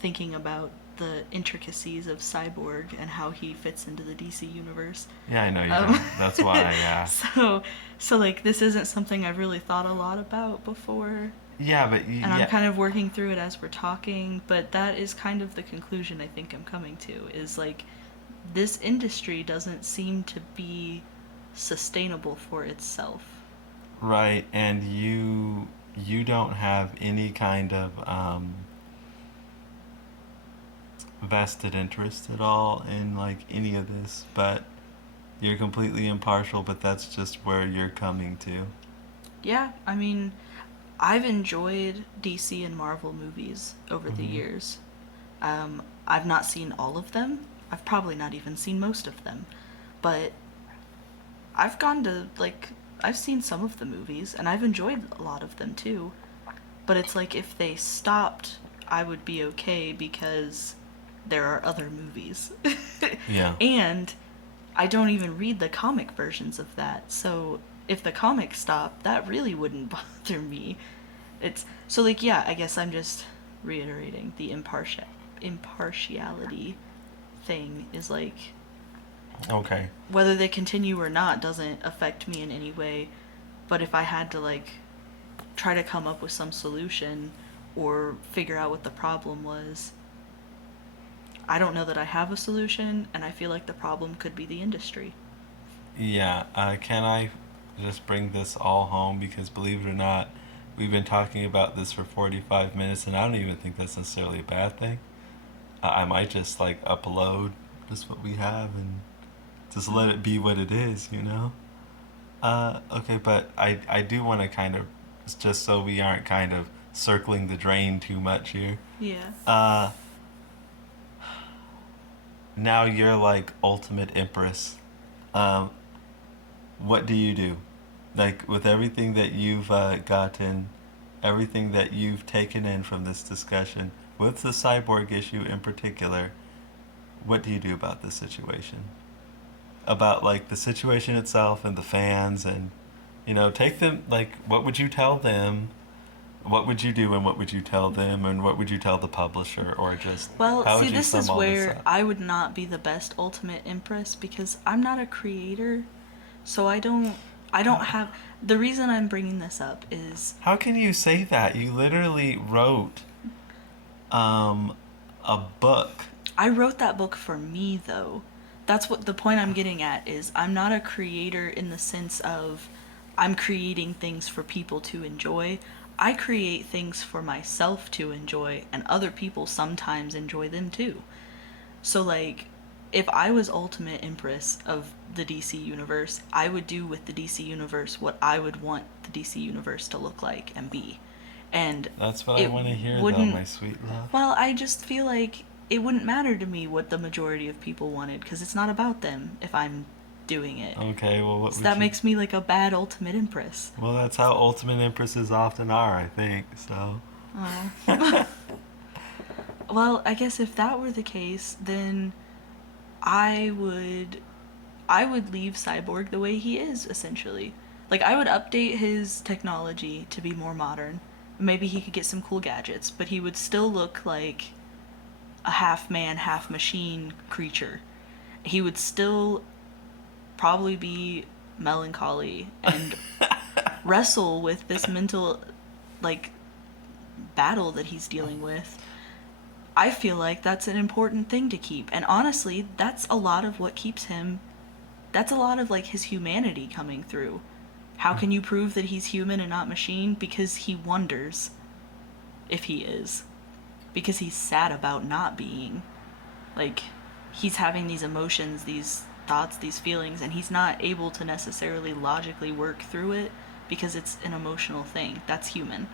thinking about the intricacies of Cyborg and how he fits into the DC universe. yeah. I know you Um, don't. That's why, yeah, so like this isn't something I've really thought a lot about before, yeah, but and I'm yeah, kind of working through it as we're talking. But that is kind of the conclusion I think I'm coming to, is like this industry doesn't seem to be sustainable for itself. right, and you don't have any kind of vested interest at all in like any of this, but you're completely impartial, but that's just where you're coming to. Yeah, I mean, I've enjoyed DC and Marvel movies over the Hmm. years. I've not seen all of them. I've probably not even seen most of them. But I've gone to, like, I've seen some of the movies, and I've enjoyed a lot of them too. But it's like if they stopped, I would be okay because there are other movies. Yeah. And I don't even read the comic versions of that. So if the comics stop, that really wouldn't bother me. It's so like yeah, I guess I'm just reiterating the impartiality thing is like Okay. whether they continue or not doesn't affect me in any way. But if I had to like try to come up with some solution or figure out what the problem was, I don't know that I have a solution, and I feel like the problem could be the industry. Yeah. Can I just bring this all home? Because believe it or not, we've been talking about this for 45 minutes, and I don't even think that's necessarily a bad thing. I might just like upload just what we have and just let it be what it is. Okay, but I do want to kind of, just so we aren't kind of circling the drain too much here. Yeah. Uh, now you're like ultimate empress. Um, what do you do? Like with everything that you've gotten, everything that you've taken in from this discussion, with the cyborg issue in particular, what do you do about this situation? About like the situation itself and the fans, and take them, like, what would you tell them? What would you do and what would you tell them and what would you tell the publisher, or just Well, how see, would you this sum is all this where up? I would not be the best ultimate empress because I'm not a creator, so I don't have the reason I'm bringing this up is How can you say that? You literally wrote um a book. I wrote that book for me though. That's what the point I'm getting at is I'm not a creator in the sense of I'm creating things for people to enjoy. I create things for myself to enjoy and other people sometimes enjoy them too. So like if I was ultimate empress of the DC universe, I would do with the DC universe what I would want the DC universe to look like and be. And That's what I it want to hear, though, wouldn't my sweet love. well, I just feel like it wouldn't matter to me what the majority of people wanted because it's not about them if I'm doing it. Okay, well, what So would that you? makes me like a bad ultimate empress. Well, that's how ultimate empresses often are, I think. So. Oh. Well, I guess if that were the case, then I would I would leave Cyborg the way he is essentially. Like I would update his technology to be more modern. Maybe he could get some cool gadgets, but he would still look like a half man, half machine creature. He would still probably be melancholy and wrestle with this mental like battle that he's dealing with. I feel like that's an important thing to keep. And honestly, that's a lot of what keeps him. That's a lot of like his humanity coming through. How can you prove that he's human and not machine? Because he wonders if he is. Because he's sad about not being. Like, he's having these emotions, these thoughts, these feelings, and he's not able to necessarily logically work through it because it's an emotional thing. That's human.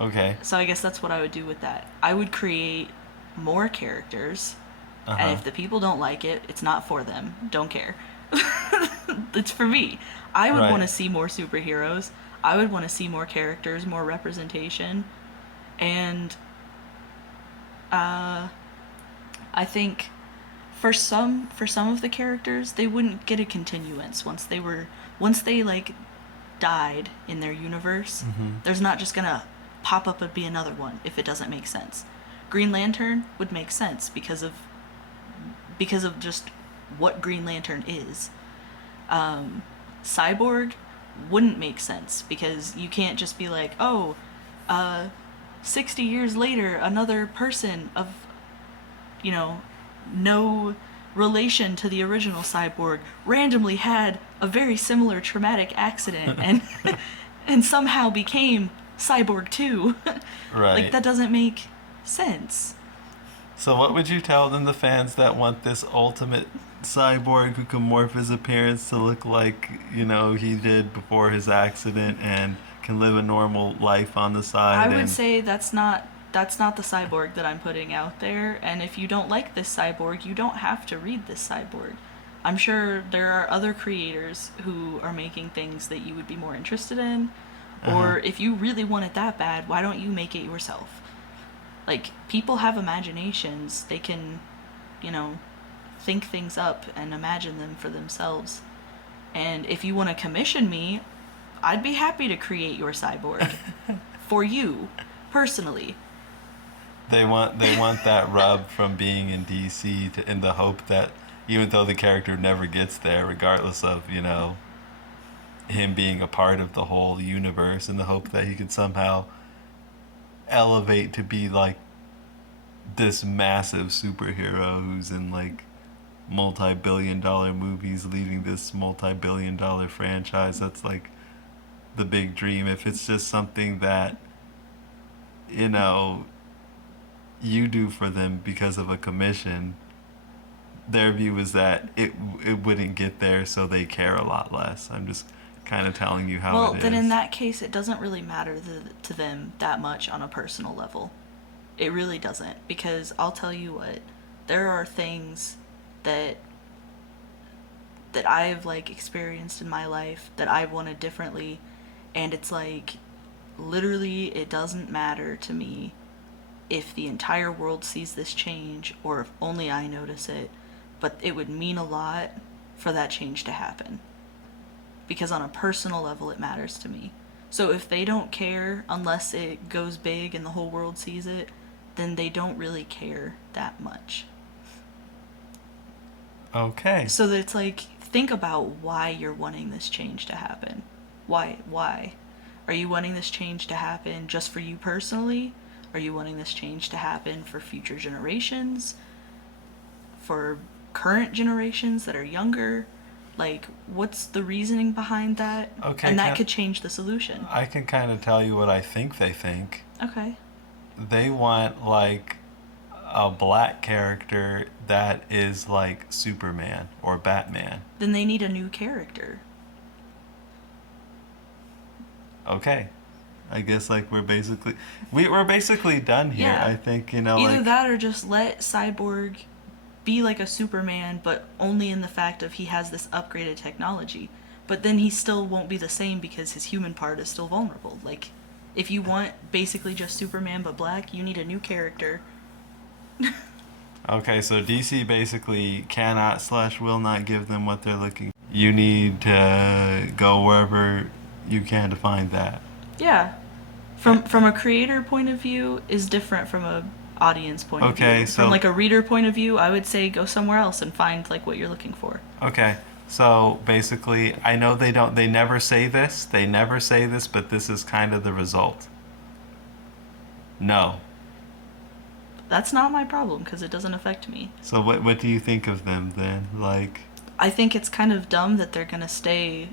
Okay. So I guess that's what I would do with that. I would create more characters, Uh and huh. if the people don't like it, it's not for them. Don't care. It's for me. I would want Right. to see more superheroes. I would want to see more characters, more representation, and uh, I think for some of the characters, they wouldn't get a continuance once they like died in their universe. Mm-hmm. There's not just gonna pop up and be another one if it doesn't make sense. Green Lantern would make sense because of just what Green Lantern is. Cyborg wouldn't make sense because you can't just be like, oh, 60 years later, another person of, you know, no relation to the original Cyborg randomly had a very similar traumatic accident and and somehow became Cyborg 2. Like Right. that doesn't make sense. So, what would you tell then the fans that want this ultimate cyborg who can morph his appearance to look like, he did before his accident and can live a normal life on the I side? would And say that's not the cyborg that I'm putting out there, and if you don't like this cyborg, you don't have to read this cyborg. I'm sure there are other creators who are making things that you would be more interested in, uh-huh. or if you really want it that bad, why don't you make it yourself? Like people have imaginations, they can, you know, think things up and imagine them for themselves. And if you want to commission me, I'd be happy to create your cyborg for you personally. They want that rub from being in DC, in the hope that even though the character never gets there, regardless of him being a part of the whole universe, in the hope that he could somehow elevate to be like this massive superhero who's in like multi-billion-dollar movies leading this multi-billion-dollar franchise. That's like the big dream. If it's just something that you know you do for them because of a commission, their view is that it wouldn't get there, so they care a lot less. I'm just kind of telling you how Well, it then in is. that case, it doesn't really matter to them that much on a personal level. It really doesn't. Because I'll tell you what, there are things that I've like experienced in my life that I wanted differently, and it's like literally it doesn't matter to me if the entire world sees this change or if only I notice it, but it would mean a lot for that change to happen because on a personal level it matters to me. So if they don't care unless it goes big and the whole world sees it, then they don't really care that much. Okay. So that it's like, think about why you're wanting this change to happen. Why? Are you wanting this change to happen just for you personally? Are you wanting this change to happen for future generations? For current generations that are younger? Like, what's the reasoning behind that? Okay, And that could change the solution. I can kind of tell you what I think they think. Okay. They want like a black character that is like Superman or Batman. Then they need a new character. Okay. I guess like we're basically done here. Yeah. I think, you know, Either like that or just let Cyborg be like a Superman, but only in the fact of he has this upgraded technology. But then he still won't be the same because his human part is still vulnerable. Like, if you want basically just Superman but black, you need a new character. okay, so DC basically cannot slash will not give them what they're looking for. You need to go wherever you can to find that. Yeah. From a creator point of view is different from a audience point of Okay, view. so From like a reader point of view, I would say go somewhere else and find like what you're looking for. okay. So basically, I know they never say this. They never say this, but this is kind of the result. No. That's not my problem because it doesn't affect me. So what do you think of them then? Like, I think it's kind of dumb that they're gonna stay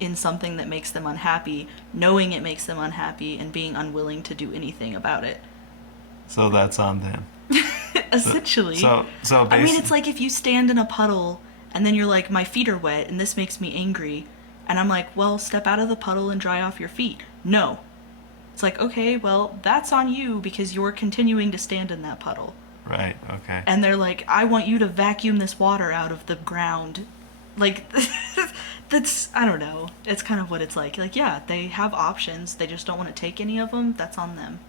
in something that makes them unhappy, knowing it makes them unhappy, and being unwilling to do anything about it. so that's on them. Essentially. So I mean, it's like if you stand in a puddle and then you're like, my feet are wet and this makes me angry. And I'm like, well, step out of the puddle and dry off your feet. No. It's like, okay, well, that's on you because you're continuing to stand in that puddle. right. Okay. And they're like, I want you to vacuum this water out of the ground. Like, that's, I don't know. It's kind of what it's like. Like, yeah, they have options. They just don't want to take any of them. That's on them.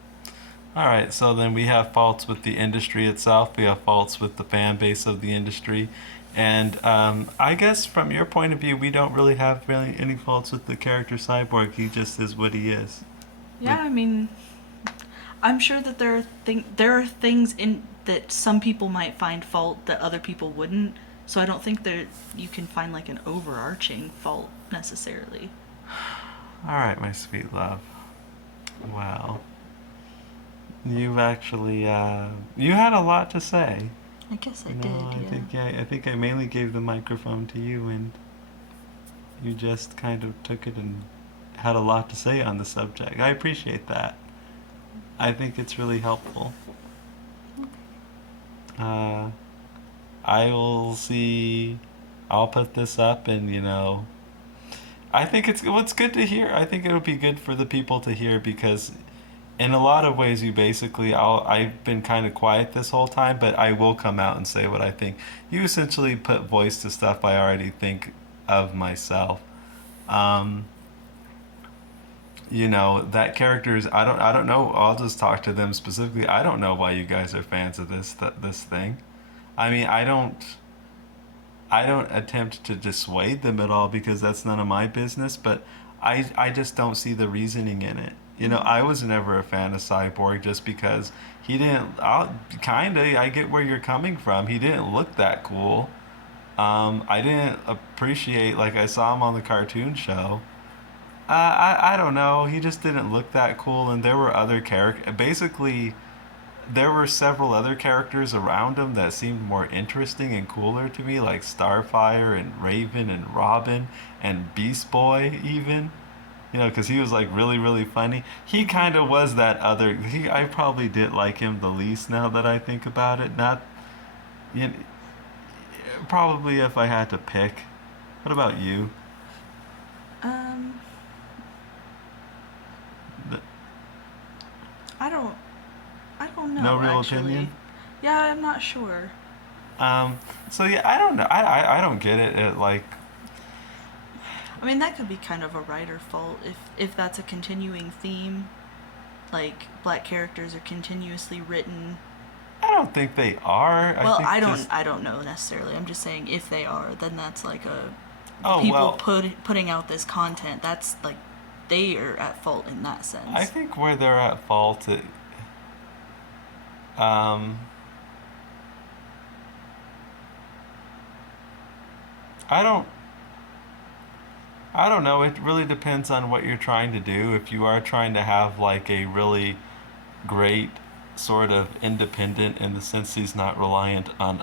All right. So then we have faults with the industry itself. We have faults with the fan base of the industry. And I guess from your point of view, we don't really have really any faults with the character Cyborg. He just is what he is. Yeah, I mean, I'm sure that there are things in that some people might find fault that other people wouldn't. So I don't think that you can find like an overarching fault necessarily. All right, my sweet love. Well, you've actually you had a lot to say. I guess I You know, did. I Yeah. think I think I mainly gave the microphone to you, and you just kind of took it and had a lot to say on the subject. I appreciate that. I think it's really helpful. Uh, I will see. I'll put this up, and you know, I think it's what's good to hear. I think it'll be good for the people to hear because in a lot of ways you basically I've been kind of quiet this whole time, but I will come out and say what I think. You essentially put voice to stuff I already think of myself. Um, you know, that characters I don't know. I'll just talk to them specifically. I don't know why you guys are fans of this thing. I mean, I don't attempt to dissuade them at all because that's none of my business, but I just don't see the reasoning in it. You know, I was never a fan of Cyborg just because he didn't. I get where you're coming from. He didn't look that cool. I didn't appreciate like I saw him on the cartoon show. I don't know. He just didn't look that cool, and there were other characters. Basically, there were several other characters around him that seemed more interesting and cooler to me, like Starfire and Raven and Robin and Beast Boy, even. You know, because he was like really, really funny. He kind of was that other. I probably did like him the least now that I think about it. Not, you know, probably if I had to pick. What about you? Um, Th- I don't. I don't No know real actually. opinion? Yeah, I'm not sure. So yeah, I don't know. I don't get it. Like, I mean, that could be kind of a writer fault if that's a continuing theme. Like black characters are continuously written. I don't think they are. I Well, think just I don't know necessarily. I'm just saying if they are, then that's like a the oh people well. putting out this content. That's like they are at fault in that I sense. think where they're at fault, um, I don't I don't know. It really depends on what you're trying to do. If you are trying to have like a really great sort of independent in the sense he's not reliant on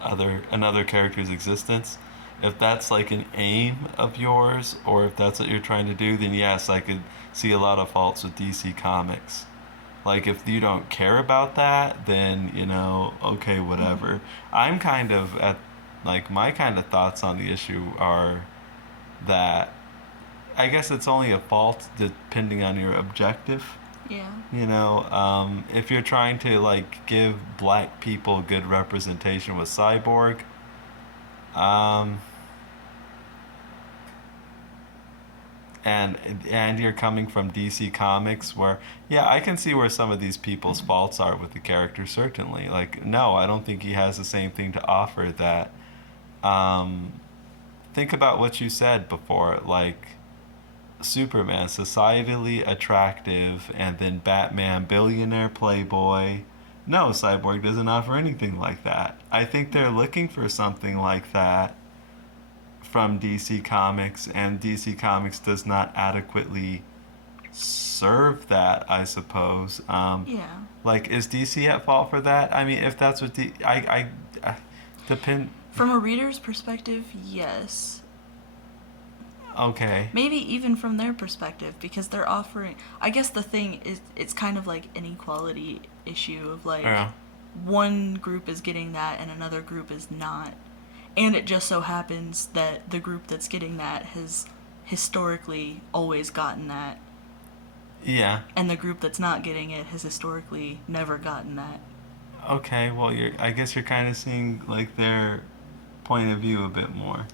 another character's existence, if that's like an aim of yours or if that's what you're trying to do, then yes, I could see a lot of faults with DC Comics. Like if you don't care about that, then okay, whatever. I'm kind of at like my kind of thoughts on the issue are that I guess it's only a fault depending on your objective. Yeah. If you're trying to like give black people good representation with Cyborg, um, and and you're coming from DC Comics, where yeah, I can see where some of these people's faults are with the character. Certainly, like no, I don't think he has the same thing to offer that. Um, think about what you said before, like Superman, societally attractive, and then Batman, billionaire playboy. No, Cyborg doesn't offer anything like that. I think they're looking for something like that from DC Comics, and DC Comics does not adequately serve that, I suppose. Yeah. Like, is DC at fault for that? I mean, if that's what I depend. From a reader's perspective, yes. Okay. Maybe even from their perspective because they're offering. I guess the thing is, it's kind of like an equality issue of like Yeah. one group is getting that and another group is not. And it just so happens that the group that's getting that has historically always gotten that, Yeah. and the group that's not getting it has historically never gotten that. Okay, well, I guess you're kind of seeing like their point of view a bit more.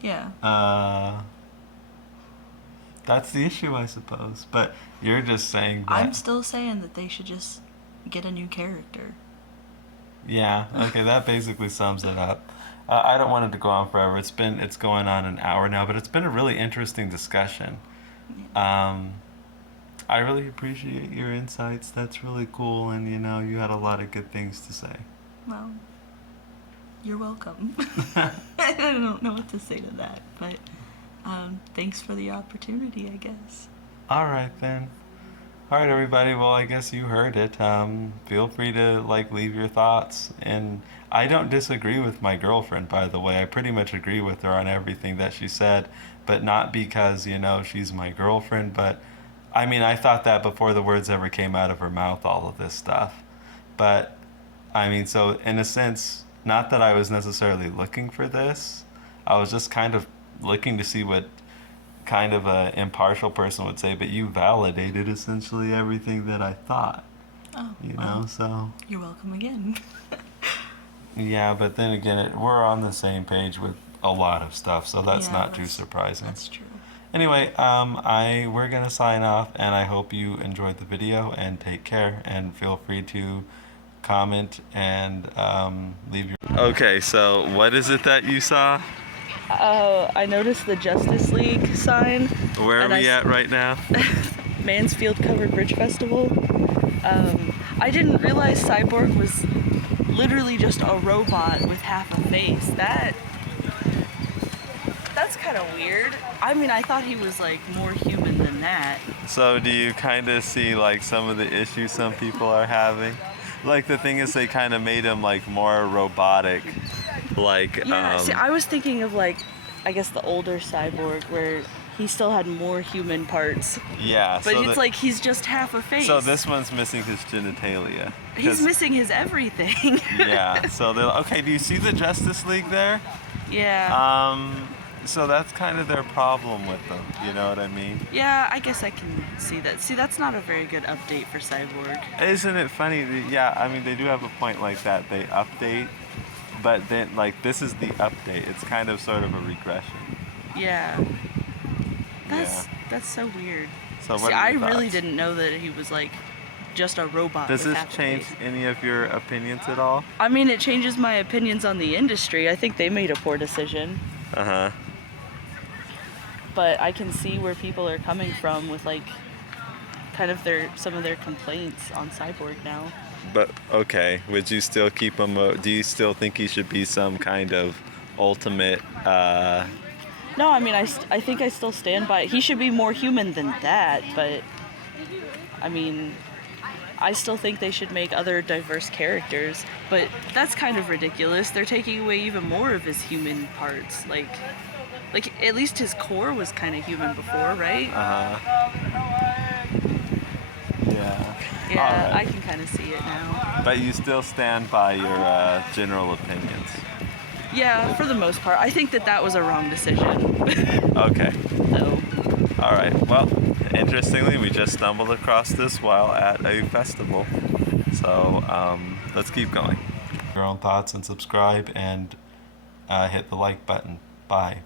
Yeah. Uh, that's the issue, I suppose. But you're just saying I'm that. still saying that they should just get a new character. Yeah. Okay, that basically sums it up. I don't want it to go on forever. It's going on an hour now, but it's been a really interesting discussion. Um, I really appreciate your insights. That's really cool, and you had a lot of good things to say. Well, you're welcome. I don't know what to say to that, but thanks for the opportunity, I guess. All right then. All right, everybody. Well, I guess you heard it. Feel free to like leave your thoughts. And I don't disagree with my girlfriend, by the way. I pretty much agree with her on everything that she said, but not because she's my girlfriend. But I mean, I thought that before the words ever came out of her mouth. All of this stuff, but I mean, so in a sense, not that I was necessarily looking for this. I was just kind of looking to see what kind of a impartial person would say, but you validated essentially everything that I thought. Oh, You well, know, so you're welcome again. yeah, but then again, we're on the same page with a lot of stuff, so that's Yeah, not too surprising. That's true. Anyway, we're gonna sign off, and I hope you enjoyed the video and take care, and feel free to comment and leave your. Okay, so what is it that you saw? I noticed the Justice League sign. Where are And we at right now? Mansfield Covered Bridge Festival. I didn't realize Cyborg was literally just a robot with half a face. That's kind of weird. I mean, I thought he was like more human than that. So do you kind of see like some of the issues some people are having? Like the thing is they kind of made him like more robotic. Like Yeah, see, I was thinking of like, I guess the older Cyborg where he still had more human parts. yeah. But so it's like he's just half a face. so this one's missing his genitalia. He's 'Cause- missing his everything. Yeah. So they're okay. Do you see the Justice League there? Yeah. So that's kind of their problem with them. You know what I mean? Yeah, I guess I can see that. See, that's not a very good update for Cyborg. Isn't it funny? Yeah, I mean they do have a point like that. They update, but then like this is the update. It's kind of sort of a regression. Yeah. Yeah. That's so weird. So what See, are I your really thoughts? didn't know that he was like just a robot. Does with this half a change face. any of your opinions at all? I mean, it changes my opinions on the industry. I think they made a poor decision, Uh huh. but I can see where people are coming from with like kind of some of their complaints on Cyborg now. But okay, would you still keep him? Do you still think he should be some kind of ultimate? No, I mean, I think I still stand by it. He should be more human than that, but I mean, I still think they should make other diverse characters, but that's kind of ridiculous. They're taking away even more of his human parts. Like at least his core was kind of human before, right? Yeah. Yeah, All right. I can kind of see it now. But you still stand by your general opinions. Yeah, for the most part. I think that was a wrong decision. Okay. So, All right. Well, interestingly, we just stumbled across this while at a festival. So let's keep going. Your own thoughts and subscribe and hit the like button. Bye.